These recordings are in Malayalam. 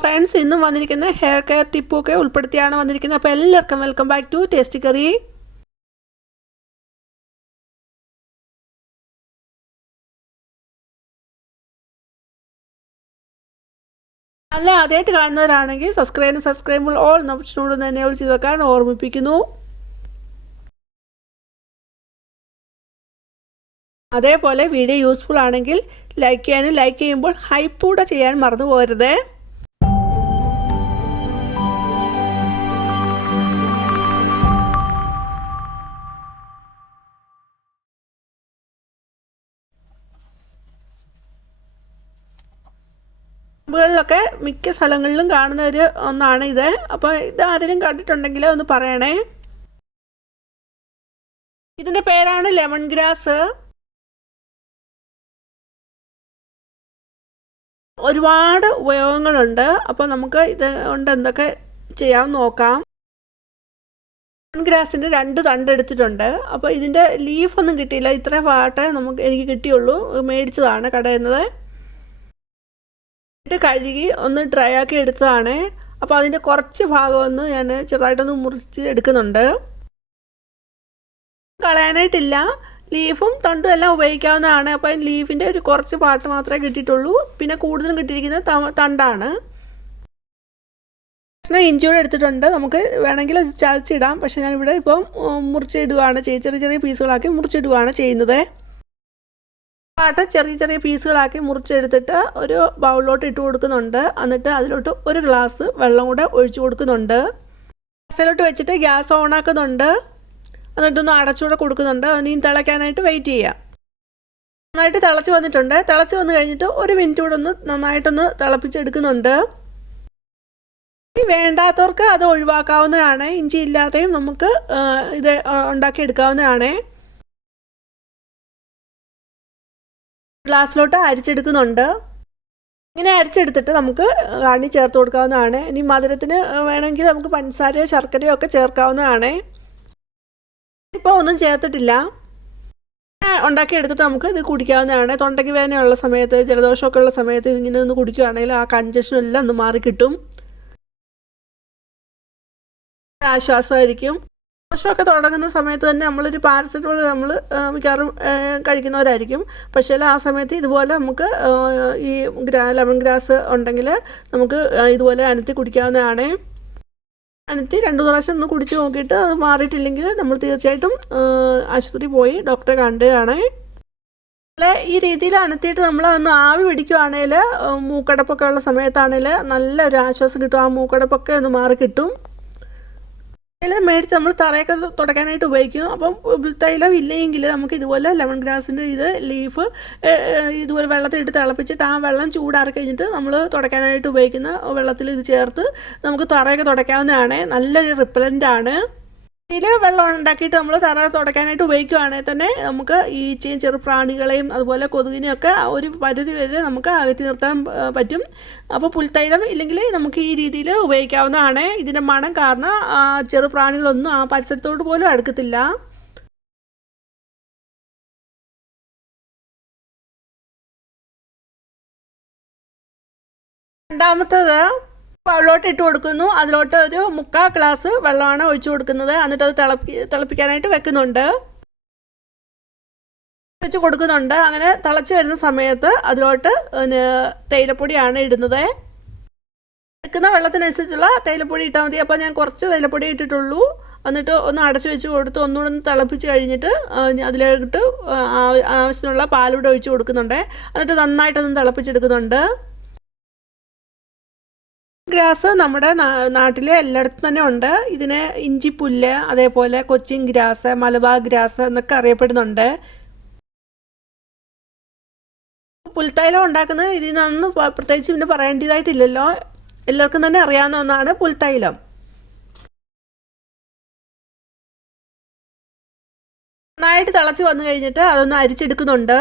ഫ്രണ്ട്സ്, ഇന്നും വന്നിരിക്കുന്ന ഹെയർ കെയർ ടിപ്പൊക്കെ ഉൾപ്പെടുത്തിയാണ് വന്നിരിക്കുന്നത്. അപ്പോൾ എല്ലാവർക്കും welcome back to Tasty Curry. അല്ല, ആദ്യമായിട്ട് കാണുന്നവരാണെങ്കിൽ സബ്സ്ക്രൈബ് ഓൾ എന്ന ഓപ്ഷനോട് തന്നെ ചെയ്ത് വെക്കാൻ ഓർമ്മിപ്പിക്കുന്നു. അതേപോലെ വീഡിയോ യൂസ്ഫുൾ ആണെങ്കിൽ ലൈക്ക് ചെയ്യാനും ലൈക്ക് ചെയ്യുമ്പോൾ ഹൈപ്പ് കൂടെ ചെയ്യാൻ മറന്നു പോകരുത്. ിലൊക്കെ മിക്ക സ്ഥലങ്ങളിലും കാണുന്ന ഒരു ഒന്നാണ് ഇത്. അപ്പോൾ ഇത് ആരെങ്കിലും കണ്ടിട്ടുണ്ടെങ്കിൽ ഒന്ന് പറയണേ. ഇതിൻ്റെ പേരാണ് ലെമൺ ഗ്രാസ്. ഒരുപാട് ഉപയോഗങ്ങളുണ്ട്. അപ്പോൾ നമുക്ക് ഇത് കൊണ്ട് എന്തൊക്കെ ചെയ്യാമെന്ന് നോക്കാം. ലെമൺ ഗ്രാസിൻ്റെ 2 തണ്ട് എടുത്തിട്ടുണ്ട്. അപ്പോൾ ഇതിൻ്റെ ലീഫൊന്നും കിട്ടിയില്ല. ഇത്ര പാട്ടേ എനിക്ക് കിട്ടിയുള്ളൂ. മേടിച്ചതാണ് കടയിൽ നിന്ന്. കഴുകി ഒന്ന് ഡ്രൈ ആക്കി എടുത്തതാണ്. അപ്പോൾ അതിൻ്റെ കുറച്ച് ഭാഗമൊന്ന് ഞാൻ ചെറുതായിട്ടൊന്ന് മുറിച്ച് എടുക്കുന്നുണ്ട്. കളയാനായിട്ടില്ല. ലീഫും തണ്ടും എല്ലാം ഉപയോഗിക്കാവുന്നതാണ്. അപ്പോൾ ലീഫിൻ്റെ ഒരു കുറച്ച് പാർട്ട് മാത്രമേ കിട്ടിയിട്ടുള്ളൂ. പിന്നെ കൂടുതലും കിട്ടിയിരിക്കുന്നത് തണ്ടാണ്. ഇഞ്ചിയോടെ എടുത്തിട്ടുണ്ട്. നമുക്ക് വേണമെങ്കിൽ ചതച്ചിടാം. പക്ഷേ ഞാനിവിടെ ഇപ്പം മുറിച്ചിടുകയാണ് ചെറിയ ചെറിയ പീസുകളാക്കി മുറിച്ചിടുകയാണ് ചെയ്യുന്നത്. പാട്ട് ചെറിയ ചെറിയ പീസുകളാക്കി മുറിച്ചെടുത്തിട്ട് ഒരു ബൗളിലോട്ട് ഇട്ട് കൊടുക്കുന്നുണ്ട്. എന്നിട്ട് അതിലോട്ട് 1 ഗ്ലാസ് വെള്ളം കൂടെ ഒഴിച്ചു കൊടുക്കുന്നുണ്ട്. ഗ്യാസിലോട്ട് വെച്ചിട്ട് ഗ്യാസ് ഓൺ ആക്കുന്നുണ്ട്. എന്നിട്ടൊന്ന് അടച്ചുകൂടെ കൊടുക്കുന്നുണ്ട്. അതിന് തിളയ്ക്കാനായിട്ട് വെയിറ്റ് ചെയ്യാം. നന്നായിട്ട് തിളച്ച് വന്നിട്ടുണ്ട്. തിളച്ച് വന്നു കഴിഞ്ഞിട്ട് 1 മിനിറ്റ് കൂടെ ഒന്ന് നന്നായിട്ടൊന്ന് തിളപ്പിച്ചെടുക്കുന്നുണ്ട്. വേണ്ടാത്തവർക്ക് അത് ഒഴിവാക്കാവുന്നതാണ്. ഇഞ്ചി ഇല്ലാതെയും നമുക്ക് ഇത് ഉണ്ടാക്കിയെടുക്കാവുന്നതാണ്. ഗ്ലാസ്സിലോട്ട് അരിച്ചെടുക്കുന്നുണ്ട്. ഇങ്ങനെ അരിച്ചെടുത്തിട്ട് നമുക്ക് കണ്ണി ചേർത്ത് കൊടുക്കാവുന്നതാണ്. ഇനി മധുരത്തിന് വേണമെങ്കിൽ നമുക്ക് പഞ്ചസാരയോ ശർക്കരയോ ഒക്കെ ചേർക്കാവുന്നതാണ്. ഇപ്പോൾ ഒന്നും ചേർത്തിട്ടില്ല. ഉണ്ടാക്കിയെടുത്തിട്ട് നമുക്ക് ഇത് കുടിക്കാവുന്നതാണ്. തൊണ്ടയ്ക്ക് വേദനയുള്ള സമയത്ത്, ജലദോഷമൊക്കെ ഉള്ള സമയത്ത് ഇതിങ്ങനെ ഒന്ന് കുടിക്കുകയാണെങ്കിൽ ആ കൺജഷനെല്ലാം ഒന്ന് മാറിക്കിട്ടും. ആശ്വാസമായിരിക്കും. ദോഷമൊക്കെ തുടങ്ങുന്ന സമയത്ത് തന്നെ നമ്മളൊരു പാരസെറ്റമോൾ നമ്മൾ മിക്കവാറും കഴിക്കുന്നവരായിരിക്കും. പക്ഷേ ആ സമയത്ത് ഇതുപോലെ നമുക്ക് ഈ ലെമൺ ഗ്രാസ് ഉണ്ടെങ്കിൽ നമുക്ക് ഇതുപോലെ അനത്തി കുടിക്കാവുന്നതാണ്. അനത്തി 2 പ്രാവശ്യം ഒന്ന് കുടിച്ച് നോക്കിയിട്ട് അത് മാറിയിട്ടില്ലെങ്കിൽ നമ്മൾ തീർച്ചയായിട്ടും ആശുപത്രി പോയി ഡോക്ടറെ കണ്ടുകയാണ്. ഈ രീതിയിൽ അനത്തിയിട്ട് നമ്മൾ ഒന്ന് ആവി പിടിക്കുകയാണെങ്കിൽ മൂക്കടപ്പൊക്കെ ഉള്ള സമയത്താണെങ്കിൽ നല്ലൊരു ആശ്വാസം കിട്ടും. ആ മൂക്കടപ്പൊക്കെ ഒന്ന് മാറി കിട്ടും. മേടിച്ച് നമ്മൾ തറയൊക്കെ തുടയ്ക്കാനായിട്ട് ഉപയോഗിക്കും. അപ്പം തൈലം ഇല്ലെങ്കിൽ നമുക്ക് ഇതുപോലെ ലെമൺ ഗ്രാസിൻ്റെ ലീഫ് ഇതുപോലെ വെള്ളത്തിലിട്ട് തിളപ്പിച്ചിട്ട് ആ വെള്ളം ചൂടാറി കഴിഞ്ഞിട്ട് നമ്മൾ തുടയ്ക്കാനായിട്ട് ഉപയോഗിക്കുന്ന വെള്ളത്തിൽ ഇത് ചേർത്ത് നമുക്ക് തറയൊക്കെ തുടയ്ക്കാവുന്നതാണ്. നല്ലൊരു റിപ്പലൻ്റാണ്. ഇതിൽ വെള്ളം ഉണ്ടാക്കിയിട്ട് നമ്മൾ തറ തുടയ്ക്കാനായിട്ട് ഉപയോഗിക്കുകയാണെങ്കിൽ തന്നെ നമുക്ക് ഈച്ചയും ചെറുപ്രാണികളെയും അതുപോലെ കൊതുകിനെയൊക്കെ ഒരു പരിധി വരെ നമുക്ക് അകറ്റി നിർത്താൻ പറ്റും. അപ്പോൾ പുൽത്തൈലം ഇല്ലെങ്കിൽ നമുക്ക് ഈ രീതിയിൽ ഉപയോഗിക്കാവുന്നതാണ്. ഇതിൻ്റെ മണം കാരണം ചെറുപ്രാണികളൊന്നും ആ പരിസരത്തോട് പോലും അടുക്കത്തില്ല. രണ്ടാമത്തേത് വെള്ളോട്ട് ഇട്ട് കൊടുക്കുന്നു. അതിലോട്ട് ഒരു 3/4 ഗ്ലാസ് വെള്ളമാണ് ഒഴിച്ചു കൊടുക്കുന്നത്. എന്നിട്ട് അത് തിളപ്പിക്കാനായിട്ട് വെക്കുന്നുണ്ട്. വെച്ച് കൊടുക്കുന്നുണ്ട്. അങ്ങനെ തിളച്ച് വരുന്ന സമയത്ത് അതിലോട്ട് തേയിലപ്പൊടിയാണ് ഇടുന്നത്. എടുക്കുന്ന വെള്ളത്തിനനുസരിച്ചുള്ള തേയിലപ്പൊടി ഇട്ടാൽ മതി. അപ്പോൾ ഞാൻ കുറച്ച് തേയിലപ്പൊടി ഇട്ടിട്ടുള്ളൂ. എന്നിട്ട് ഒന്ന് അടച്ചു വെച്ച് കൊടുത്ത് ഒന്നുകൂടെ ഒന്ന് തിളപ്പിച്ച് കഴിഞ്ഞിട്ട് അതിലോട്ട് ആവശ്യത്തിനുള്ള പാലൂടെ ഒഴിച്ച് കൊടുക്കുന്നുണ്ട്. എന്നിട്ട് നന്നായിട്ടൊന്ന് തിളപ്പിച്ചെടുക്കുന്നുണ്ട്. ഗ്രാസ് നമ്മുടെ നാട്ടിൽ എല്ലായിടത്തും തന്നെ ഉണ്ട്. ഇതിന് ഇഞ്ചിപ്പുല്ല്, അതേപോലെ കൊച്ചിൻ ഗ്രാസ്, മലബാർ ഗ്രാസ് എന്നൊക്കെ അറിയപ്പെടുന്നുണ്ട്. പുൽത്തൈലം ഉണ്ടാക്കുന്നത് ഇതിൽ നിന്നൊന്നും പ്രത്യേകിച്ച് പിന്നെ പറയേണ്ടതായിട്ടില്ലല്ലോ. എല്ലാവർക്കും തന്നെ അറിയാവുന്ന ഒന്നാണ് പുൽത്തൈലം. നന്നായിട്ട് തിളച്ച് വന്നു കഴിഞ്ഞിട്ട് അതൊന്ന് അരിച്ചെടുക്കുന്നുണ്ട്.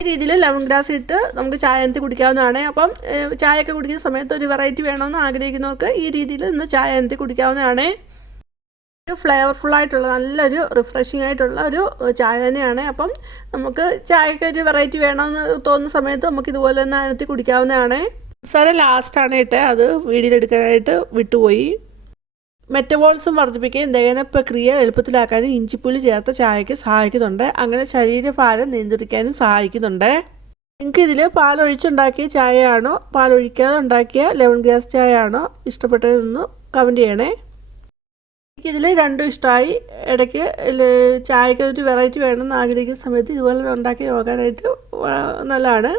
ഈ രീതിയിൽ ലെമൺ ഗ്രാസ് ഇട്ട് നമുക്ക് ചായ അനത്തി കുടിക്കാവുന്നതാണ്. അപ്പം ചായയൊക്കെ കുടിക്കുന്ന സമയത്ത് ഒരു വെറൈറ്റി വേണമെന്ന് ആഗ്രഹിക്കുന്നവർക്ക് ഈ രീതിയിൽ ഇന്ന് ചായ അനത്തി കുടിക്കാവുന്നതാണ്. ഒരു ഫ്ലേവർഫുള്ളായിട്ടുള്ള നല്ലൊരു റിഫ്രഷിംഗ് ആയിട്ടുള്ള ഒരു ചായ തന്നെയാണ്. അപ്പം നമുക്ക് ചായക്ക് ഒരു വെറൈറ്റി വേണമെന്ന് തോന്നുന്ന സമയത്ത് നമുക്ക് ഇതുപോലെ തന്നെ അനത്തി കുടിക്കാവുന്നതാണ്. സാറ് ലാസ്റ്റാണ് ഇട്ട് അത് വീഡിയോയിലെടുക്കാനായിട്ട് വിട്ടുപോയി. മെറ്റബോളിസം വർദ്ധിപ്പിക്കുകയും ദഹന പ്രക്രിയ എളുപ്പത്തിലാക്കാനും ഇഞ്ചിപ്പുല്ല് ചേർത്ത ചായക്ക് സഹായിക്കുന്നുണ്ട്. അങ്ങനെ ശരീരഭാരം നിയന്ത്രിക്കാനും സഹായിക്കുന്നുണ്ട്. നിങ്ങൾക്ക് ഇതിൽ പാലൊഴിച്ചുണ്ടാക്കിയ ചായയാണോ പാലൊഴിക്കാതെ ഉണ്ടാക്കിയ ലെമൺ ഗ്രാസ് ചായയാണോ ഇഷ്ടപ്പെട്ടതെന്ന് കമൻറ്റ് ചെയ്യണേ. എനിക്കിതിൽ രണ്ടും ഇഷ്ടമായി. ഇടയ്ക്ക് ചായക്ക് ഒരു വെറൈറ്റി വേണമെന്ന് ആഗ്രഹിക്കുന്ന സമയത്ത് ഇതുപോലെ ഉണ്ടാക്കി നോക്കാനായിട്ട് നല്ലതാണ്.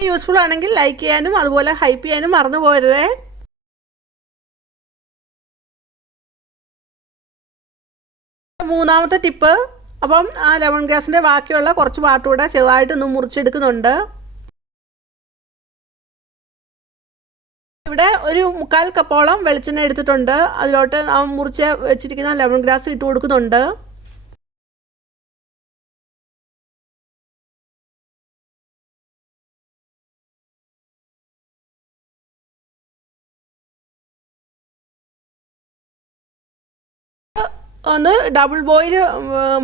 യൂസ്ഫുൾ ആണെങ്കിൽ ലൈക്ക് ചെയ്യാനും അതുപോലെ ഹൈപ്പ് ചെയ്യാനും മറന്നു പോകരുതേ. മൂന്നാമത്തെ ടിപ്പ്, അപ്പം ആ ലെമൺ ഗ്രാസിൻ്റെ ബാക്കിയുള്ള കുറച്ച് പാർട്ട് കൂടെ ചെറുതായിട്ടൊന്ന് മുറിച്ചെടുക്കുന്നുണ്ട്. ഇവിടെ ഒരു 1/4 കപ്പോളം വെളിച്ചെണ്ണ എടുത്തിട്ടുണ്ട്. അതിലോട്ട് ആ മുറിച്ച് വെച്ചിരിക്കുന്ന ലെമൺ ഗ്രാസ് ഇട്ട് കൊടുക്കുന്നുണ്ട്. ഒന്ന് ഡബിൾ ബോയിൽ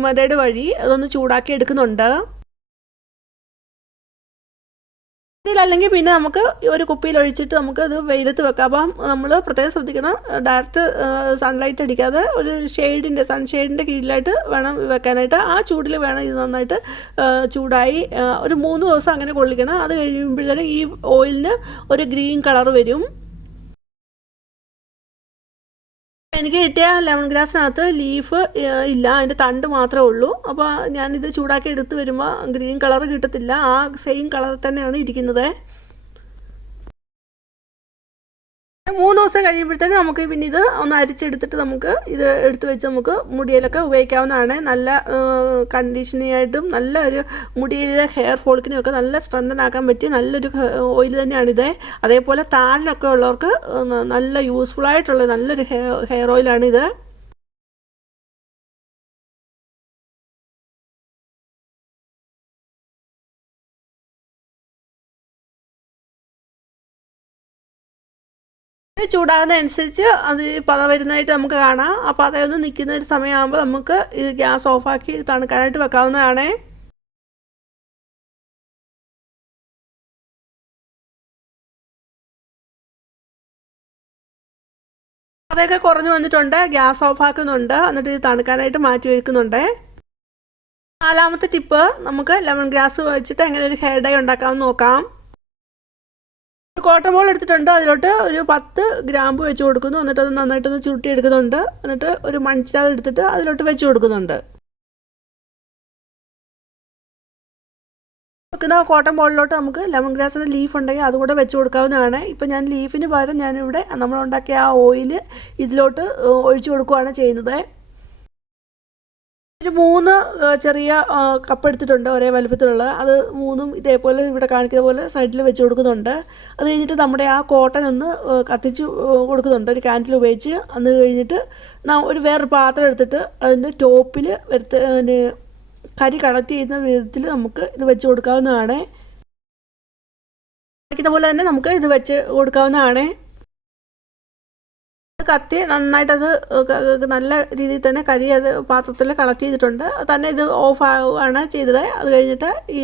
മെത്തേഡ് വഴി അതൊന്ന് ചൂടാക്കി എടുക്കുന്നുണ്ട്. ഇതിലല്ലെങ്കിൽ പിന്നെ നമുക്ക് ഒരു കുപ്പിയിൽ ഒഴിച്ചിട്ട് നമുക്ക് ഇത് വെയിലത്ത് വെക്കാം. അപ്പം നമ്മൾ പ്രത്യേകം ശ്രദ്ധിക്കണം, ഡയറക്റ്റ് സൺലൈറ്റ് അടിക്കാതെ ഒരു സൺഷെയ്ഡിൻ്റെ കീഴിലായിട്ട് വേണം വെക്കാനായിട്ട്. ആ ചൂടിൽ വേണം ഇത് നന്നായിട്ട് ചൂടായി ഒരു 3 ദിവസം അങ്ങനെ കൊള്ളിക്കണം. അത് കഴിയുമ്പോഴത്തേനും ഈ ഓയിലിന് ഒരു ഗ്രീൻ കളർ വരും. എനിക്ക് കിട്ടിയ ലെമൺ ഗ്രാസിനകത്ത് ലീഫ് ഇല്ല, അതിൻ്റെ തണ്ട് മാത്രമേ ഉള്ളൂ. അപ്പോൾ ഞാനിത് ചൂടാക്കി എടുത്ത് വരുമ്പോൾ ഗ്രീൻ കളർ കിട്ടത്തില്ല, ആ സെയിം കളർ തന്നെയാണ് ഇരിക്കുന്നത്. 3 ദിവസം കഴിയുമ്പോഴത്തേനും നമുക്ക് പിന്നെ ഇത് ഒന്ന് അരിച്ചെടുത്തിട്ട് നമുക്ക് ഇത് എടുത്ത് വെച്ച് നമുക്ക് മുടിയിലൊക്കെ ഉപയോഗിക്കാവുന്നതാണ്. നല്ല കണ്ടീഷനിങ്ങായിട്ടും നല്ല ഒരു മുടിയിലെ ഹെയർ ഫോളിക്കിനെയൊക്കെ നല്ല സ്ട്രെങ്തൻ ആക്കാൻ പറ്റിയ നല്ലൊരു ഓയിൽ തന്നെയാണിത്. അതേപോലെ താരനൊക്കെ ഉള്ളവർക്ക് നല്ല യൂസ്ഫുള്ളായിട്ടുള്ള നല്ലൊരു ഹെയർ ഓയിലാണിത്. ചൂടാകുന്നതനുസരിച്ച് അത് പത വരുന്നതായിട്ട് നമുക്ക് കാണാം. അപ്പോൾ അതൊന്ന് നിൽക്കുന്ന ഒരു സമയമാകുമ്പോൾ നമുക്ക് ഇത് ഗ്യാസ് ഓഫാക്കി തണുക്കാനായിട്ട് വെക്കാവുന്നതാണ്. അതൊക്കെ കുറഞ്ഞു വന്നിട്ടുണ്ട്. ഗ്യാസ് ഓഫാക്കുന്നുണ്ട്. എന്നിട്ട് ഇത് തണുക്കാനായിട്ട് മാറ്റി വയ്ക്കുന്നുണ്ട്. 4ാമത്തെ ടിപ്പ്, നമുക്ക് ലെമൺ ഗ്രാസ് വെച്ചിട്ട് എങ്ങനെ ഒരു ഹെയർ ഡൈ ഉണ്ടാക്കാമെന്ന് നോക്കാം. കോട്ടൺ ബോൾ എടുത്തിട്ടുണ്ട്. അതിലോട്ട് ഒരു 10 ഗ്രാമ്പു വെച്ച് കൊടുക്കുന്നു. എന്നിട്ട് അത് നന്നായിട്ടൊന്ന് ചുരുട്ടി എടുക്കുന്നുണ്ട്. എന്നിട്ട് ഒരു മൺചിരാത് എടുത്തിട്ട് അതിലോട്ട് വെച്ച് കൊടുക്കുന്നുണ്ട്. വെക്കുന്ന കോട്ടൺ ബോളിലോട്ട് നമുക്ക് ലെമൺ ഗ്രാസിൻ്റെ ലീഫ് ഉണ്ടെങ്കിൽ അതുകൂടെ വെച്ച് കൊടുക്കാവുന്നതാണ്. ഇപ്പം ഞാൻ ലീഫിന് പകരം ഞാനിവിടെ നമ്മളുണ്ടാക്കിയ ആ ഓയിൽ ഇതിലോട്ട് ഒഴിച്ചു കൊടുക്കുകയാണ് ചെയ്യുന്നത്. ഒരു 3 ചെറിയ കപ്പ് എടുത്തിട്ടുണ്ട്, ഒരേ വലുപ്പത്തിലുള്ള. അത് 3ഉം ഇതേപോലെ ഇവിടെ കാണിക്കുന്ന പോലെ സൈഡിൽ വെച്ച് കൊടുക്കുന്നുണ്ട്. അത് കഴിഞ്ഞിട്ട് നമ്മുടെ ആ കോട്ടൺ ഒന്ന് കത്തിച്ച് കൊടുക്കുന്നുണ്ട് ഒരു കാൻഡിൽ ഉപയോഗിച്ച്. അത് കഴിഞ്ഞിട്ട് ഒരു വേറൊരു പാത്രം എടുത്തിട്ട് അതിൻ്റെ ടോപ്പിൽ കരി കണക്ട് ചെയ്യുന്ന വിധത്തിൽ നമുക്ക് ഇത് വെച്ച് കൊടുക്കാവുന്നതാണ്. കാണിക്കുന്ന പോലെ തന്നെ നമുക്ക് ഇത് വെച്ച് കൊടുക്കാവുന്നതാണ്. കത്തി നന്നായിട്ടത് നല്ല രീതിയിൽ തന്നെ കരി അത് പാത്രത്തിൽ കളക്ട് ചെയ്തിട്ടുണ്ട്. തന്നെ ഇത് ഓഫ് ആണ് ചെയ്തത്. അത് കഴിഞ്ഞിട്ട് ഈ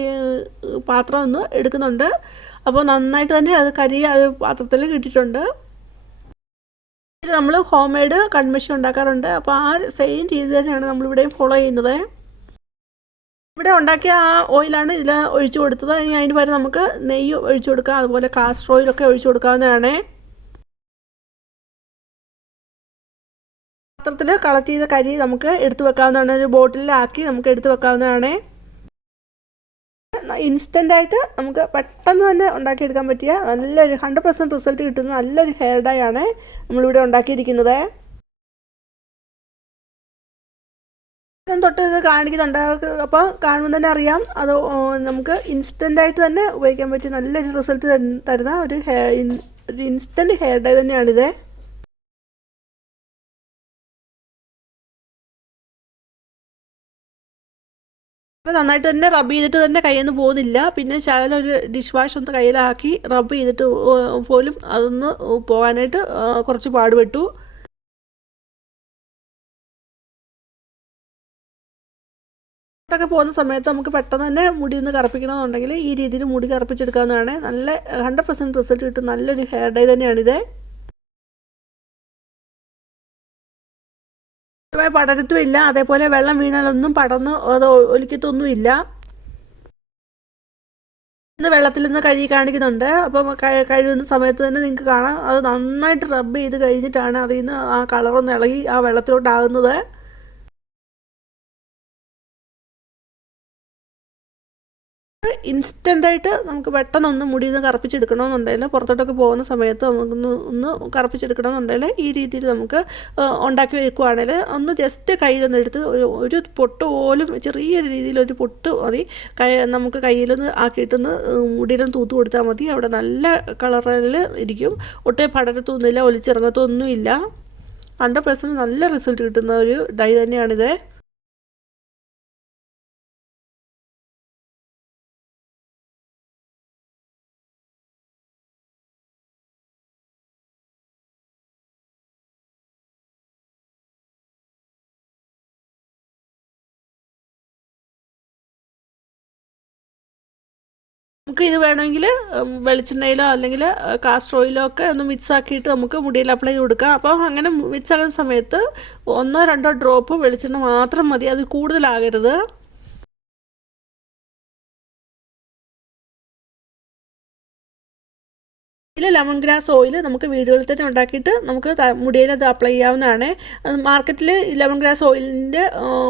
പാത്രം ഒന്ന് എടുക്കുന്നുണ്ട്. അപ്പോൾ നന്നായിട്ട് തന്നെ അത് കരി അത് പാത്രത്തിൽ കിട്ടിയിട്ടുണ്ട്. ഇത് നമ്മൾ ഹോം മെയ്ഡ് കൺമിഷൻ ഉണ്ടാക്കാറുണ്ട്. അപ്പോൾ ആ സെയിം രീതി തന്നെയാണ് നമ്മളിവിടെയും ഫോളോ ചെയ്യുന്നത്. ഇവിടെ ഉണ്ടാക്കിയ ആ ഓയിലാണ് ഇതിൽ ഒഴിച്ചു കൊടുത്തത്. ഇനി അതിന് പകരം നമുക്ക് നെയ്യ് ഒഴിച്ചു കൊടുക്കാം, അതുപോലെ കാസ്റ്റർ ഓയിലൊക്കെ ഒഴിച്ചു കൊടുക്കാവുന്നതാണ്. പാത്രത്തിൽ കളക്ട് ചെയ്ത കരി നമുക്ക് എടുത്തു വെക്കാവുന്നതാണ്. ഒരു ബോട്ടിലാക്കി നമുക്ക് എടുത്തു വെക്കാവുന്നതാണ്. ഇൻസ്റ്റൻ്റായിട്ട് നമുക്ക് പെട്ടെന്ന് തന്നെ ഉണ്ടാക്കിയെടുക്കാൻ പറ്റിയ നല്ലൊരു 100% റിസൾട്ട് കിട്ടുന്ന നല്ലൊരു ഹെയർ ഡൈ ആണ് നമ്മളിവിടെ ഉണ്ടാക്കിയിരിക്കുന്നത്. തൊട്ട് ഇത് കാണിക്കുന്നുണ്ട്. അപ്പോൾ കാണുമ്പോൾ തന്നെ അറിയാം അത് നമുക്ക് ഇൻസ്റ്റൻ്റായിട്ട് തന്നെ ഉപയോഗിക്കാൻ പറ്റിയ നല്ലൊരു റിസൾട്ട് തരുന്ന ഒരു ഇൻസ്റ്റൻറ്റ് ഹെയർ ഡൈ തന്നെയാണിത്. നന്നായിട്ട് തന്നെ റബ്ബ് ചെയ്തിട്ട് തന്നെ കയ്യൊന്നും പോകുന്നില്ല. പിന്നെ ശകലൊരു ഡിഷ് വാഷ് ഒന്ന് കയ്യിലാക്കി റബ്ബ് ചെയ്തിട്ട് പോലും അതൊന്ന് പോകാനായിട്ട് കുറച്ച് പാടുപെട്ടു. ഒക്കെ പോകുന്ന സമയത്ത് നമുക്ക് പെട്ടെന്ന് തന്നെ മുടി ഒന്ന് കറുപ്പിക്കണമെന്നുണ്ടെങ്കിൽ ഈ രീതിയിൽ മുടി കറുപ്പിച്ചെടുക്കാവുന്നതാണ്. നല്ല 100% റിസൾട്ട് കിട്ടും. നല്ലൊരു ഹെയർ ഡൈ തന്നെയാണിത്. പടരത്തുമില്ല, അതേപോലെ വെള്ളം വീണാലൊന്നും പടർന്ന് അത് ഒലിക്കത്തൊന്നുമില്ല. ഇന്ന് വെള്ളത്തിൽ നിന്ന് കഴുകി കാണിക്കുന്നുണ്ട്. അപ്പം കഴുകുന്ന സമയത്ത് തന്നെ നിങ്ങൾക്ക് കാണാം അത് നന്നായിട്ട് റബ്ബ് ചെയ്ത് കഴിഞ്ഞിട്ടാണ് അതിൽ നിന്ന് ആ കളറൊന്ന് ഇളകി ആ വെള്ളത്തിലോട്ടാകുന്നത്. ഇൻസ്റ്റൻ്റായിട്ട് നമുക്ക് പെട്ടെന്നൊന്ന് മുടി ഒന്ന് കറുപ്പിച്ചെടുക്കണമെന്നുണ്ടെങ്കിൽ, പുറത്തോട്ടൊക്കെ പോകുന്ന സമയത്ത് ഒന്ന് കറുപ്പിച്ചെടുക്കണമെന്നുണ്ടെങ്കിൽ ഈ രീതിയിൽ നമുക്ക് ഉണ്ടാക്കി വെക്കുകയാണെങ്കിൽ ഒന്ന് ജസ്റ്റ് കയ്യിലൊന്ന് എടുത്ത് ഒരു പൊട്ട് പോലും ചെറിയൊരു രീതിയിലൊരു പൊട്ട് മതി, നമുക്ക് കയ്യിലൊന്ന് ആക്കിയിട്ടൊന്ന് മുടിയിലൊന്ന് തൂത്ത് കൊടുത്താൽ മതി. അവിടെ നല്ല കളറിൽ ഇരിക്കും. ഒട്ടേ പടരത്തൊന്നുമില്ല, ഒലിച്ചിറങ്ങത്തൊന്നുമില്ല. 100% നല്ല റിസൾട്ട് കിട്ടുന്ന ഒരു ഡൈ തന്നെയാണിത്. നമുക്ക് ഇത് വേണമെങ്കിൽ വെളിച്ചെണ്ണയിലോ അല്ലെങ്കിൽ കാസ്റ്റർ ഓയിലോ ഒക്കെ ഒന്ന് മിക്സ് ആക്കിയിട്ട് നമുക്ക് മുടിയിൽ അപ്ലൈ ചെയ്ത് കൊടുക്കാം. അപ്പോൾ അങ്ങനെ മിക്സ് ആകുന്ന സമയത്ത് 1-2 ഡ്രോപ്പ് വെളിച്ചെണ്ണ മാത്രം മതി, അത് കൂടുതലാകരുത്. ഇതിൽ ലെമൺ ഗ്രാസ് ഓയിൽ നമുക്ക് വീടുകളിൽ തന്നെ ഉണ്ടാക്കിയിട്ട് നമുക്ക് മുടിയിൽ അത് അപ്ലൈ ചെയ്യാവുന്നതാണ്. മാർക്കറ്റിൽ ലെമൺ ഗ്രാസ് ഓയിലിൻ്റെ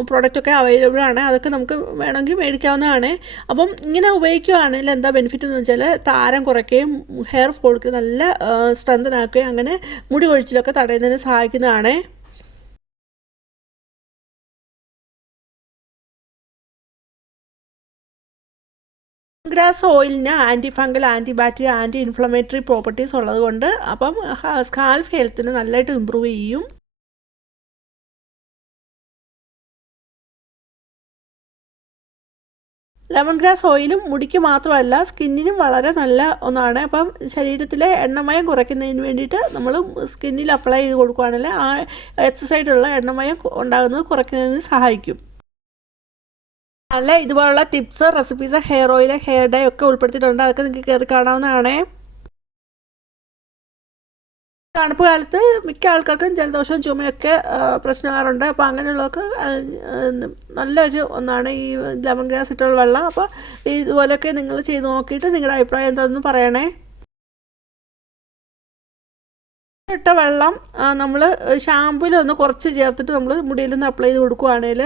പ്രോഡക്റ്റൊക്കെ അവൈലബിൾ ആണ്. അതൊക്കെ നമുക്ക് വേണമെങ്കിൽ മേടിക്കാവുന്നതാണ്. അപ്പം ഇങ്ങനെ ഉപയോഗിക്കുകയാണെങ്കിൽ എന്താ ബെനിഫിറ്റ് എന്ന് വെച്ചാൽ താരം കുറയ്ക്കുകയും ഹെയർ ഫോളിക്ക് നല്ല സ്ട്രെങ്തൻ ആക്കുകയും അങ്ങനെ മുടി കൊഴിച്ചിലൊക്കെ തടയുന്നതിന് സഹായിക്കുന്നതാണ്. ഗ്രാസ് ഓയിലിന് anti fungal, anti bacteria, anti inflammatory properties ഉള്ളത് കൊണ്ട് അപ്പം സ്കാൽഫ് ഹെൽത്തിന് നല്ലതായിട്ട് ഇമ്പ്രൂവ് ചെയ്യും. ലെമൺ ഗ്രാസ് ഓയിലും മുടിക്ക് മാത്രമല്ല സ്കിന്നിനും വളരെ നല്ല ഒന്നാണ്. അപ്പം ശരീരത്തിലെ എണ്ണമയം കുറയ്ക്കുന്നതിന് വേണ്ടിയിട്ട് നമ്മൾ സ്കിന്നിൽ അപ്ലൈ ചെയ്ത് കൊടുക്കുകയാണെങ്കിൽ ആ എക്സസൈഡുള്ള എണ്ണമയം ഉണ്ടാകുന്നത് കുറയ്ക്കുന്നതിന് സഹായിക്കും. നല്ല ഇതുപോലുള്ള tips, recipes, hair oil, hair dye ഒക്കെ ഉൾപ്പെടുത്തിയിട്ടുണ്ട്. അതൊക്കെ നിങ്ങൾക്ക് കയറി കാണാവുന്നതാണ്. തണുപ്പ് കാലത്ത് മിക്ക ആൾക്കാർക്കും ജലദോഷവും ചുമയൊക്കെ പ്രശ്നമാകാറുണ്ട്. അപ്പോൾ അങ്ങനെയുള്ളവർക്ക് നല്ലൊരു ഒന്നാണ് ഈ ലെമൺ ഗ്രാസ് ഇട്ടുള്ള വെള്ളം. അപ്പോൾ ഇതുപോലെയൊക്കെ നിങ്ങൾ ചെയ്ത് നോക്കിയിട്ട് നിങ്ങളുടെ അഭിപ്രായം എന്താണെന്ന് പറയണേ. ഇട്ട വെള്ളം നമ്മൾ ഷാമ്പൂവിലൊന്ന് കുറച്ച് ചേർത്തിട്ട് നമ്മൾ മുടിയിലൊന്ന് അപ്ലൈ ചെയ്ത് കൊടുക്കുകയാണെങ്കിൽ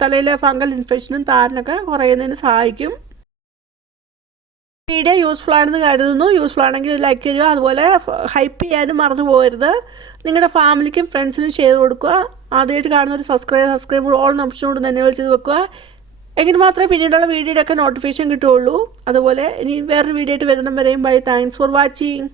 തലയിലെ ഫംഗൽ ഇൻഫെക്ഷനും താരനൊക്കെ കുറയുന്നതിന് സഹായിക്കും. വീഡിയോ യൂസ്ഫുൾ ആണെന്ന് കരുതുന്നു. യൂസ്ഫുൾ ആണെങ്കിൽ ലൈക്ക് ചെയ്യുക, അതുപോലെ ഹൈപ്പ് ചെയ്യാനും മറന്നു പോകരുത്. നിങ്ങളുടെ ഫാമിലിക്കും ഫ്രണ്ട്സിനും ഷെയർ കൊടുക്കുക. ആദ്യമായിട്ട് കാണുന്ന ഒരു സബ്സ്ക്രൈബ് ഓൾ ഓപ്ഷനോട് തന്നെ വിളിച്ചത് വെക്കുക. എങ്കിൽ മാത്രമേ പിന്നീടുള്ള വീഡിയോയുടെ ഒക്കെ നോട്ടിഫിക്കേഷൻ കിട്ടുകയുള്ളൂ. അതുപോലെ ഇനി വേറൊരു വീഡിയോ ആയിട്ട് വരുന്നവരെയും ബൈ. Thanks for watching.